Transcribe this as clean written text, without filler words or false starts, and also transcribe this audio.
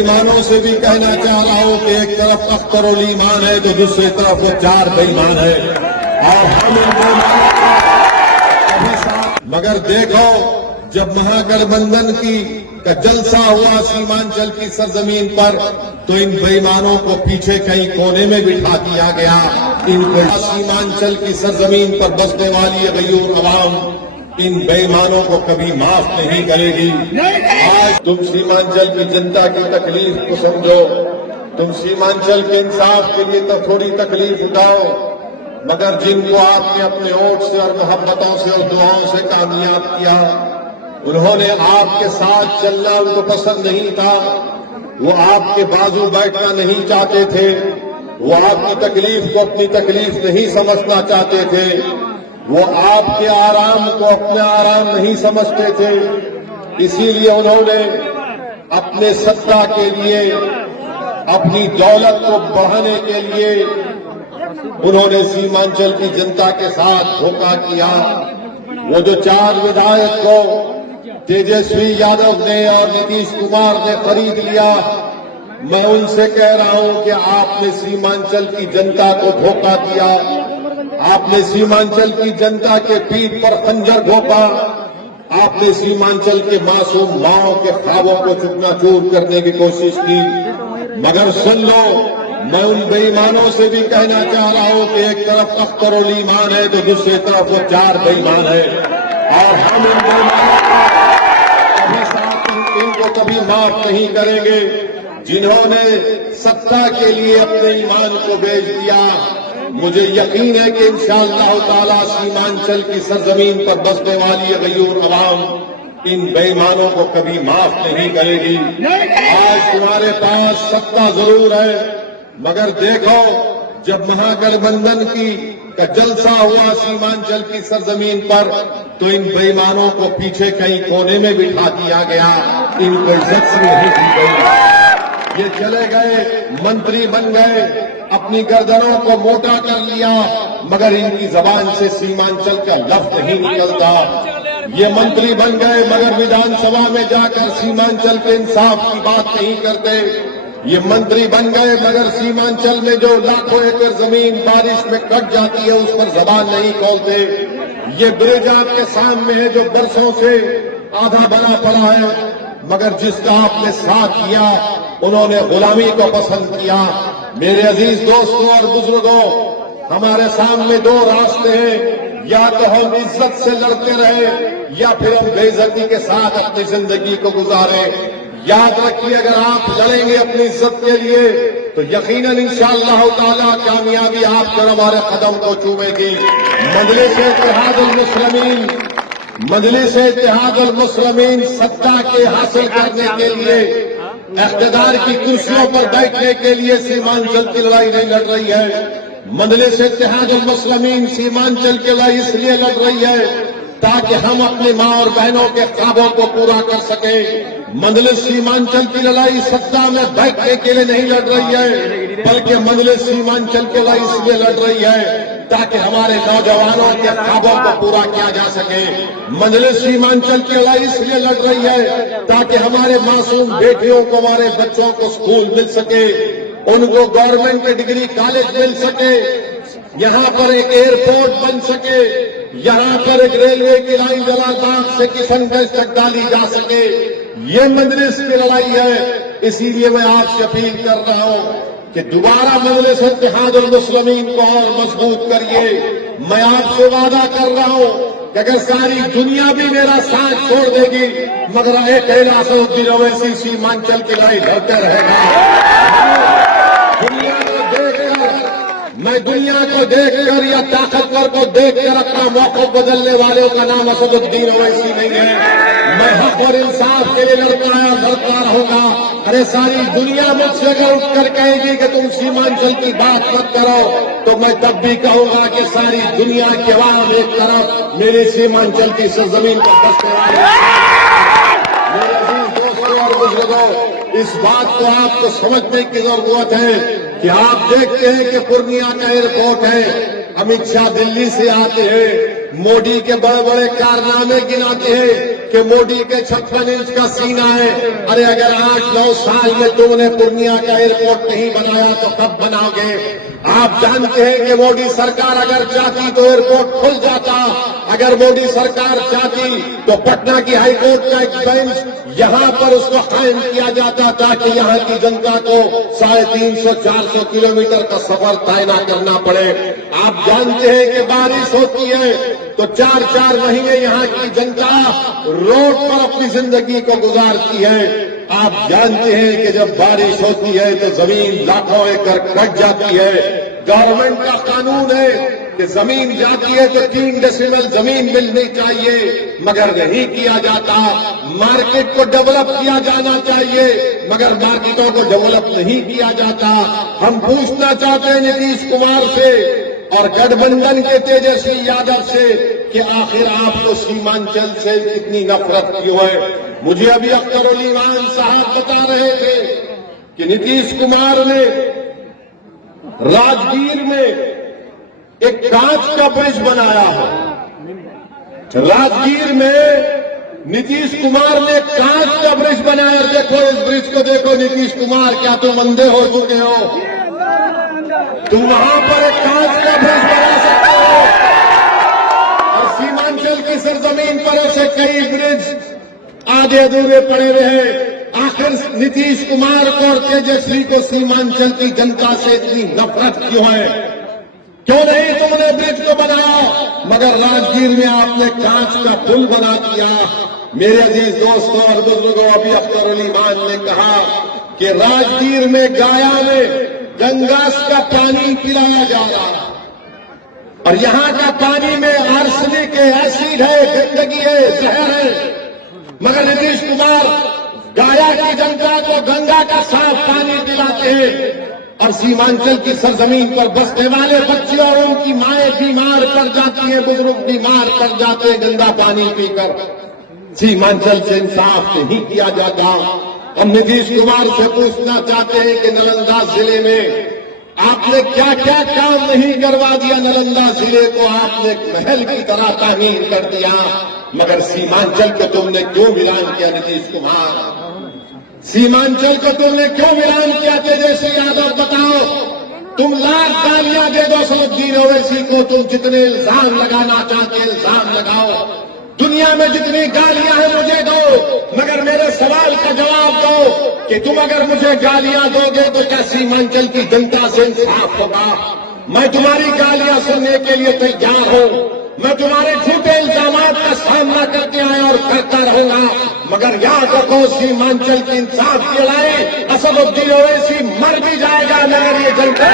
बेईमानों से भी कहना चाह रहा हूं कि एक तरफ अख्तरुल ईमान है तो दूसरी तरफ वो 4 बेईमान है और हम इन बेईमानों का कभी साथ। मगर देखो, जब महागठबंधन का जलसा हुआ सीमांचल की सरजमीन पर, तो इन बेईमानों को पीछे कहीं कोने में बिठा दिया गया। इनको सीमांचल की सरजमीन पर बसने वाली गयूर अवाम इन बेईमानों को कभी माफ नहीं करेगी। आज तुम सीमांचल की जनता की तकलीफ को समझो, तुम सीमांचल के इंसाफ के लिए तो थोड़ी तकलीफ उठाओ, मगर जिनको आपने अपने वोट से और मोहब्बतों से और दुआओं से कामयाब किया, उन्होंने आपके साथ चलना उनको पसंद नहीं था, वो आपके बाजू बैठना नहीं चाहते थे, वो आपकी तकलीफ को अपनी तकलीफ नहीं समझना चाहते थे, वो आपके आराम को अपना आराम नहीं समझते थे। इसीलिए उन्होंने अपने सत्ता के लिए, अपनी दौलत को बढ़ाने के लिए उन्होंने सीमांचल की जनता के साथ धोखा किया। वो जो 4 विधायक को तेजस्वी यादव ने और नीतीश कुमार ने खरीद लिया, मैं उनसे कह रहा हूं कि आपने सीमांचल की जनता को धोखा दिया, आपने सीमांचल की जनता के पीठ पर खंजर घोंपा, आपने सीमांचल के मासूम माओं के ख्वाबों को चकनाचूर करने की कोशिश की। मगर सुन लो, मैं उन बेईमानों से भी कहना चाह रहा हूं कि एक तरफ अख्तरुल ईमान है तो दूसरी तरफ वो 4 बेईमान है और हम इन बेईमानों का कभी साथ इनको कभी माफ नहीं करेंगे। जिन्होंने सत्ता के लिए अपने ईमान को बेच दिया, मुझे यकीन है कि इंशाअल्लाह ताला सीमांचल की सरजमीन पर बसने वाली गयूर अवाम इन बेईमानों को कभी माफ नहीं करेगी। आज तुम्हारे पास सत्ता जरूर है, मगर देखो, जब महागठबंधन का जलसा हुआ सीमांचल की सरजमीन पर, तो इन बेईमानों को पीछे कहीं कोने में बिठा दिया गया, इनको इज्जत से नहीं दी गई। ये चले गए, मंत्री बन गए, अपनी गर्दनों को मोटा कर लिया, मगर इनकी जबान से सीमांचल का लफ्ज नहीं निकलता। ये मंत्री बन गए, मगर विधानसभा में जाकर सीमांचल के इंसाफ की बात नहीं करते। ये मंत्री बन गए, मगर सीमांचल में जो लाखों एकड़ जमीन बारिश में कट जाती है, उस पर जबान नहीं खोलते। ये ब्रिज आपके सामने है जो बरसों से आधा बना पड़ा है, मगर जिसका आपने साथ किया उन्होंने गुलामी को पसंद किया। मेरे अजीज दोस्तों और बुजुर्गों, हमारे सामने 2 रास्ते हैं, या तो हम इज्जत से लड़ते रहे या फिर हम बेइज्जती के साथ अपनी जिंदगी को गुजारें। याद रखिए, अगर आप लड़ेंगे अपनी इज्जत के लिए तो यकीनन इंशाअल्लाह ताला कामयाबी आपको हमारे कदम को चूमेगी। मजलिस इत्तेहादुल मुस्लिमीन सत्ता के हासिल करने के लिए, इख्तिदार की कुर्सियों पर बैठने के लिए सीमांचल की लड़ाई नहीं लड़ रही है। मजलिस इत्तेहादुल मुस्लिमीन सीमांचल की लड़ाई इसलिए लड़ रही है ताकि हम अपनी मां और बहनों के ख्वाबों को पूरा कर सके। मजलिस सीमांचल की लड़ाई सत्ता में बैठने के लिए नहीं लड़ रही है, बल्कि मजलिस सीमांचल की लड़ाई इसलिए लड़ रही है ताकि हमारे नौजवानों के ख्वाबों को पूरा किया जा सके। मजलिस सीमांचल की लड़ाई इसलिए लड़ रही है ताकि हमारे मासूम बेटियों को, हमारे बच्चों को स्कूल मिल सके, उनको गवर्नमेंट के डिग्री कॉलेज मिल सके, यहाँ पर एक एयरपोर्ट बन सके, यहाँ पर एक रेलवे की लाइन जलालबाग से किशनगंज तक डाली जा सके। ये मजलिस की लड़ाई है। इसीलिए मैं आपसे अपील कर रहा हूँ कि दोबारा मजलिस इत्तेहादुल मुस्लिमीन को और मजबूत करिए। मैं आपसे वादा कर रहा हूँ कि अगर सारी दुनिया भी मेरा साथ छोड़ देगी, मगर एक अलाउद्दीन ओवैसी सीमांचल की लड़ाई लड़ता रहेगा। मैं दुनिया को देखकर या ताकतवर को देखकर अपना मौक़िफ़ बदलने वालों का नाम असदुद्दीन ओवैसी नहीं है। मैं हक और इंसाफ के लिए लड़ता रहूंगा। अरे सारी दुनिया मुझसे अगर उठकर कहेगी कि तुम सीमांचल की बात मत करो, तो मैं तब भी कहूंगा कि सारी दुनिया की आवाम एक तरफ, मेरी सीमांचल की सरजमीन पर बसने वाले। मेरे अजीज दोस्तों और बुजुर्गों, इस बात को आपको समझने की जरूरत है कि आप देखते हैं कि पूर्णिया का एयरपोर्ट है, अमित शाह दिल्ली से आते हैं, मोदी के बड़े बड़े कारनामे गिनाते हैं कि मोदी के 56 इंच का सीना है। अरे अगर 8-9 साल में तुमने पूर्णिया का एयरपोर्ट नहीं बनाया तो कब बनाओगे? आप जानते हैं कि मोदी सरकार अगर चाहती तो एयरपोर्ट खुल जाता। अगर मोदी सरकार चाहती तो पटना की हाईकोर्ट का एक बेंच यहां पर उसको कायम किया जाता ताकि यहां की जनता को 350-400 किलोमीटर का सफर तय न करना पड़े। आप जानते हैं कि बारिश होती है तो 4-4 महीने यहां की जनता रोड पर अपनी जिंदगी को गुजारती है। आप जानते हैं कि जब बारिश होती है तो जमीन लाखों एकड़ कट जाती है। गवर्नमेंट का कानून है कि जमीन जाती है तो 3 डेसिमल जमीन मिलनी चाहिए, मगर नहीं किया जाता। मार्केट को डेवलप किया जाना चाहिए, मगर मार्केटों को डेवलप नहीं किया जाता। हम पूछना चाहते हैं नीतीश कुमार से और गठबंधन के तेजस्वी यादव से कि आखिर आपको सीमांचल से इतनी नफरत क्यों है? मुझे अभी अख्तर उल ईमान साहब बता रहे थे कि नीतीश कुमार ने राजगीर में एक कांच का ब्रिज बनाया है। राजगीर में नीतीश कुमार ने कांच का ब्रिज बनाया। देखो इस ब्रिज को देखो नीतीश कुमार, क्या तुम अंधे हो चुके हो? तुम वहां पर एक कांच का ब्रिज बना सकते हो और सीमांचल की सरजमीन पर ऐसे कई ब्रिज आधे अधूरे पड़े रहे। आखिर नीतीश कुमार को और तेजस्वी को सीमांचल की जनता से इतनी नफरत क्यों है? क्यों नहीं तुमने ब्रिज को बनाया, मगर राजगीर में आपने कांच का पुल बना दिया। मेरे अजीज दोस्तों और बुजुर्गों, अभी अख्तर उल ईमान ने कहा कि राजगीर में गाया में गंगा का पानी पिलाया जा रहा और यहां का पानी में आर्सेनिक है, एसिड है, गंदगी है, जहर है। मगर नीतीश कुमार गाया की जनता को गंगा का साफ पानी पिलाते हैं और सीमांचल की सरजमीन पर बसने वाले बच्चे और उनकी माएं बीमार पड़ जाती हैं, बुजुर्ग बीमार पड़ जाते हैं गंदा पानी पीकर। सीमांचल से इंसाफ नहीं किया जाता। हम नीतीश कुमार से पूछना चाहते हैं कि नालंदा जिले में आपने क्या क्या काम नहीं करवा दिया? नालंदा जिले को आपने एक महल की तरह तामीर कर दिया, मगर सीमांचल को तुमने क्यों वीरान किया? नीतीश कुमार, सीमांचल को तुमने क्यों वीरान किया? तेजस्वी यादव बताओ। तुम लाख गालियां दे दो असदुद्दीन ओवैसी को, तुम जितने इल्जाम लगाना चाहते इल्जाम लगाओ। दुनिया में जितनी गालियां हैं मुझे दो, मगर मेरे सवाल का जवाब दो कि तुम अगर मुझे गालियां दोगे तो क्या सीमांचल की जनता से इंसाफ होगा? मैं तुम्हारी गालियां सुनने के लिए तैयार हूं। मैं तुम्हारे झूठे इल्जामात का सामना करते आया और करता रहूंगा, मगर याद रखो सीमांचल की इंसाफ की लड़ाई असदुद्दीन ओवैसी मर भी जाएगा, मगर ये जनता